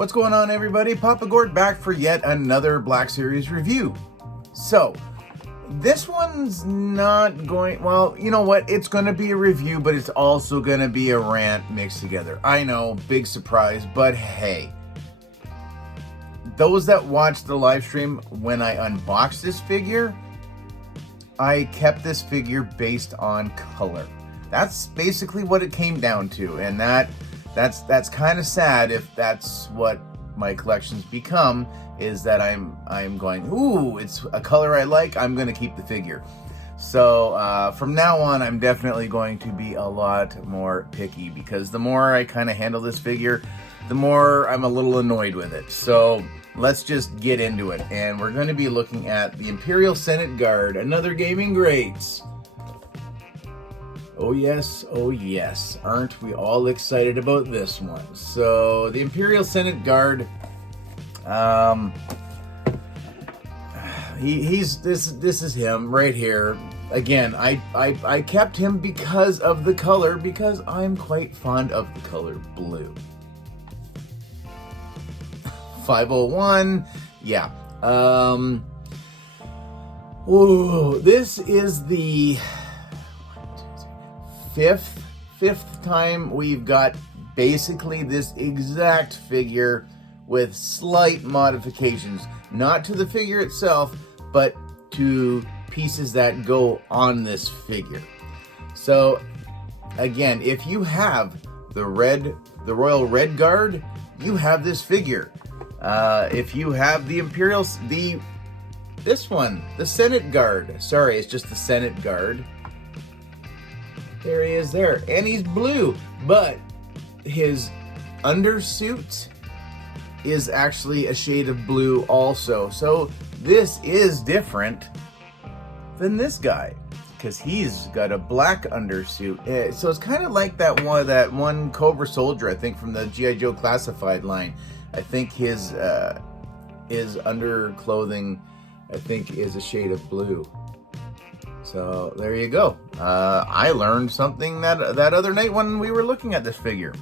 What's going on, everybody? Papa Gord back for yet another Black Series review. So, this one's not going, well, you know what? It's going to be a review, but it's also going to be a rant mixed together. I know, big surprise, but hey. Those that watched the live stream when I unboxed this figure, I kept this figure based on color. That's basically what it came down to, and that's kind of sad if that's what my collections become, is that I'm going, ooh, it's a color I like, I'm going to keep the figure. So from now on, I'm definitely going to be a lot more picky, because the more I kind of handle this figure, the more I'm a little annoyed with it. So let's just get into it, and we're going to be looking at the Imperial Senate Guard, another Gaming Greats. Oh yes, aren't we all excited about this one? So the Imperial Senate Guard, this is him right here. Again, I kept him because of the color, because I'm quite fond of the color blue. 501, yeah. This is the fifth time we've got basically this exact figure with slight modifications, not to the figure itself, but to pieces that go on this figure. So again, if you have the Royal Red Guard, you have this figure. If you have the this one, the Senate Guard, sorry, it's just the Senate Guard. There he is there, and he's blue, but his undersuit is actually a shade of blue also. So this is different than this guy, because he's got a black undersuit. So it's kind of like that one Cobra soldier, I think, from the G.I. Joe Classified line. I think his underclothing, I think, is a shade of blue. So there you go. I learned something that other night when we were looking at this figure.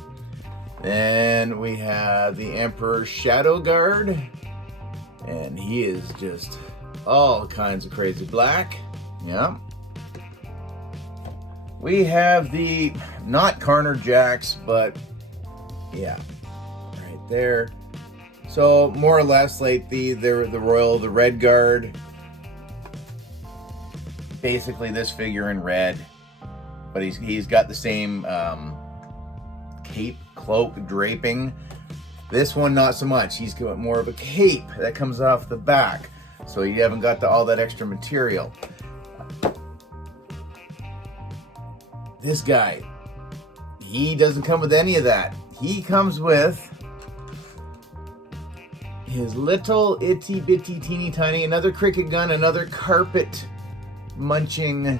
Then we have the Emperor Shadow Guard, and he is just all kinds of crazy black. Yeah. We have the, not Carner Jacks, but yeah, right there. So more or less like the Red Guard. Basically this figure in red, but he's got the same cape, cloak, draping. This one not so much. He's got more of a cape that comes off the back, so you haven't got all that extra material. This guy, he doesn't come with any of that. He comes with his little itty bitty teeny tiny, another cricket gun, another carpet munching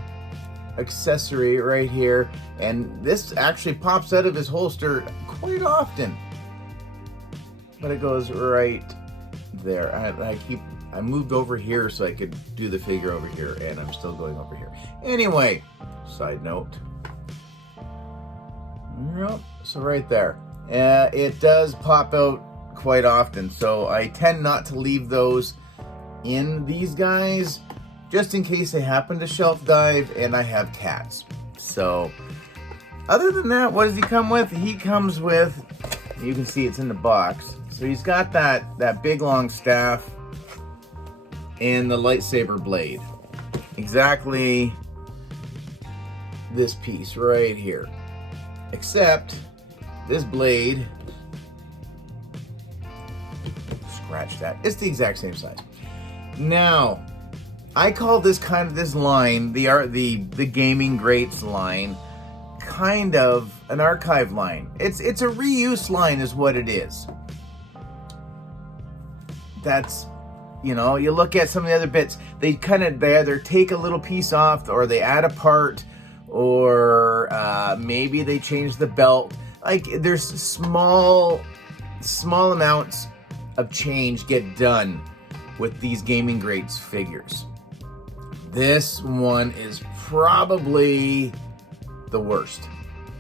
accessory right here, and this actually pops out of his holster quite often, but it goes right there. I moved over here so I could do the figure over here, and I'm still going over here. Anyway, side note. So right there, it does pop out quite often, so I tend not to leave those in these guys, just in case they happen to shelf dive, and I have cats. So other than that, what does he come with? He comes with, you can see it's in the box, so he's got that big long staff and the lightsaber blade, exactly this piece right here, except this blade, scratch that, it's the exact same size. Now I call this line, the Gaming Greats line, kind of an archive line. It's a reuse line is what it is. That's, you know, you look at some of the other bits, they either take a little piece off, or they add a part, or maybe they change the belt. Like, there's small amounts of change get done with these Gaming Greats figures. This one is probably the worst,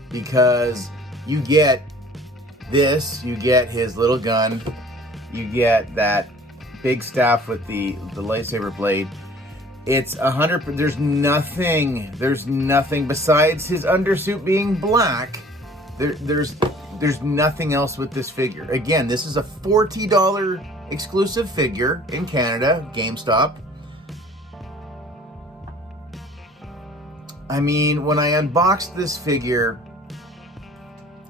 because you get This, you get his little gun, you get that big staff with the lightsaber blade. It's 100%, there's nothing besides his undersuit being black. There's nothing else with this figure. Again, this is a $40 exclusive figure in Canada, GameStop. I mean, when I unboxed this figure,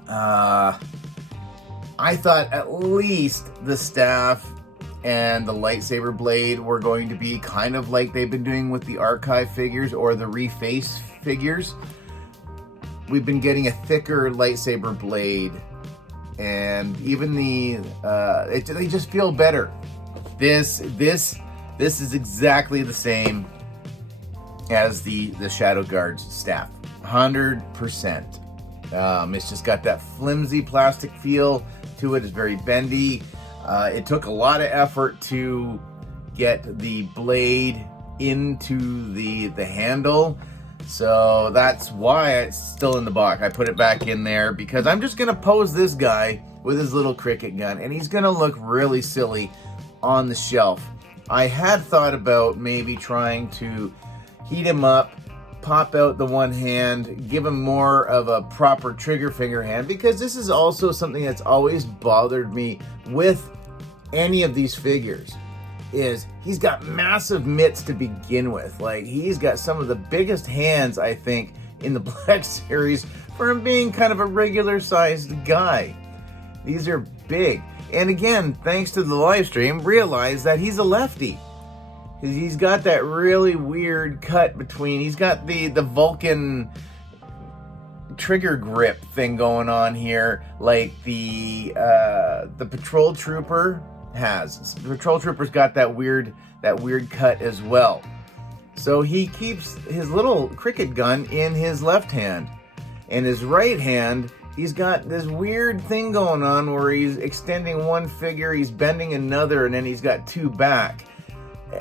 I thought at least the staff and the lightsaber blade were going to be kind of like they've been doing with the archive figures or the reface figures. We've been getting a thicker lightsaber blade, and even they just feel better. This is exactly the same as the Shadow Guard's staff, 100%. It's just got that flimsy plastic feel to it. It's very bendy. It took a lot of effort to get the blade into the handle, so that's why it's still in the box. I put it back in there because I'm just gonna pose this guy with his little cricket gun, and he's gonna look really silly on the shelf. I had thought about maybe trying to heat him up, pop out the one hand, give him more of a proper trigger finger hand, because this is also something that's always bothered me with any of these figures, is he's got massive mitts to begin with. Like, he's got some of the biggest hands, I think, in the Black Series for him being kind of a regular sized guy. These are big. And again, thanks to the live stream, realize that he's a lefty. He's got that really weird cut between, he's got the Vulcan trigger grip thing going on here, like the patrol trooper has. The patrol trooper's got that weird cut as well. So he keeps his little cricket gun in his left hand. In his right hand, he's got this weird thing going on where he's extending one figure, he's bending another, and then he's got two back.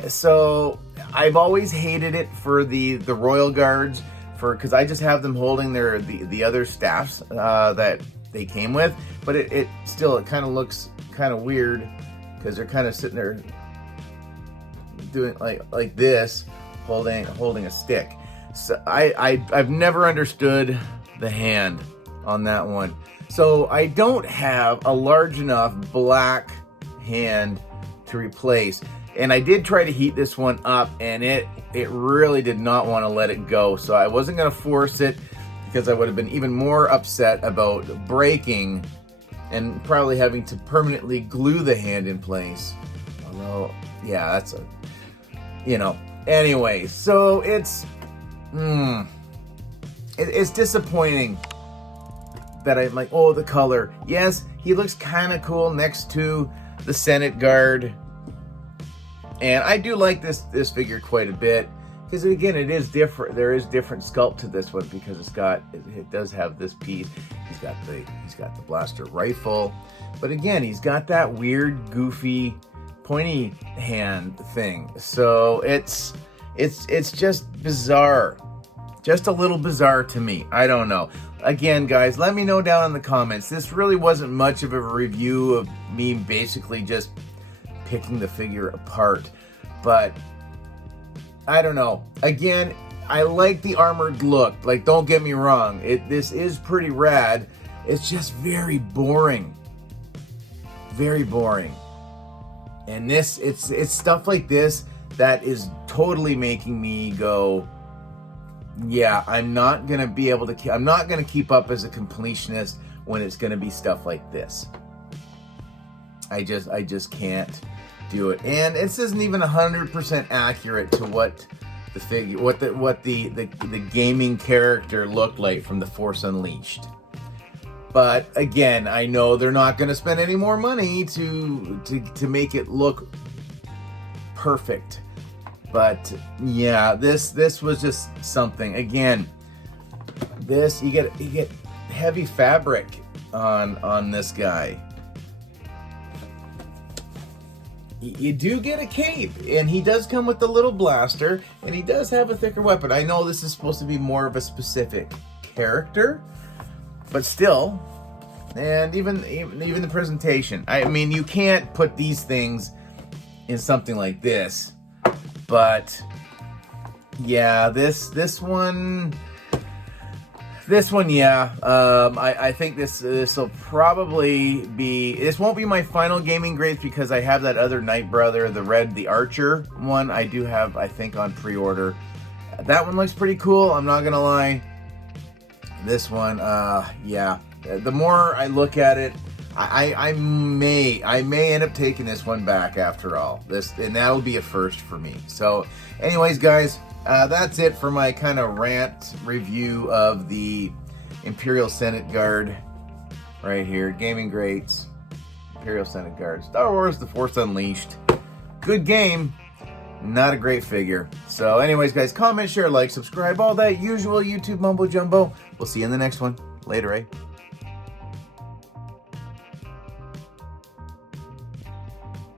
So I've always hated it for the Royal Guards, because I just have them holding the other staffs that they came with, but it still kind of looks kind of weird because they're kind of sitting there doing like this, holding a stick. So I've never understood the hand on that one. So I don't have a large enough black hand to replace. And I did try to heat this one up, and it really did not want to let it go. So I wasn't going to force it, because I would have been even more upset about breaking and probably having to permanently glue the hand in place. Although, yeah, that's anyway, so it's disappointing that I'm like, oh, the color. Yes, he looks kind of cool next to the Senate Guard. And I do like this figure quite a bit, because again, it is different. There is different sculpt to this one, because it does have this piece. He's got the blaster rifle, but again, he's got that weird, goofy, pointy hand thing. So it's just bizarre, just a little bizarre to me. I don't know. Again, guys, let me know down in the comments. This really wasn't much of a review of me basically just picking the figure apart, but I don't know. Again, I like the armored look. Like, don't get me wrong, this is pretty rad. It's just very boring, very boring. And it's stuff like this that is totally making me go, yeah, I'm not gonna keep up as a completionist when it's gonna be stuff like this. I just can't do it. And this isn't even 100% accurate to what the figure, what the gaming character looked like from The Force Unleashed. But again, I know they're not going to spend any more money to make it look perfect. But yeah, this was just something. Again, this you get heavy fabric on this guy. You do get a cape, and he does come with the little blaster, and he does have a thicker weapon. I know this is supposed to be more of a specific character, but still, And even the presentation. I mean, you can't put these things in something like this, but yeah, this one, yeah. I think this will probably be. This won't be my final gaming grades because I have that other Night Brother, the Archer one. I do have, I think, on pre-order. That one looks pretty cool. I'm not gonna lie. This one, yeah. The more I look at it, I may end up taking this one back after all. And that'll be a first for me. So, anyways, guys, that's it for my kind of rant review of the Imperial Senate Guard right here. Gaming Greats, Imperial Senate Guard, Star Wars: The Force Unleashed. Good game. Not a great figure. So anyways, guys, comment, share, like, subscribe, all that usual YouTube mumbo jumbo. We'll see you in the next one. Later, eh?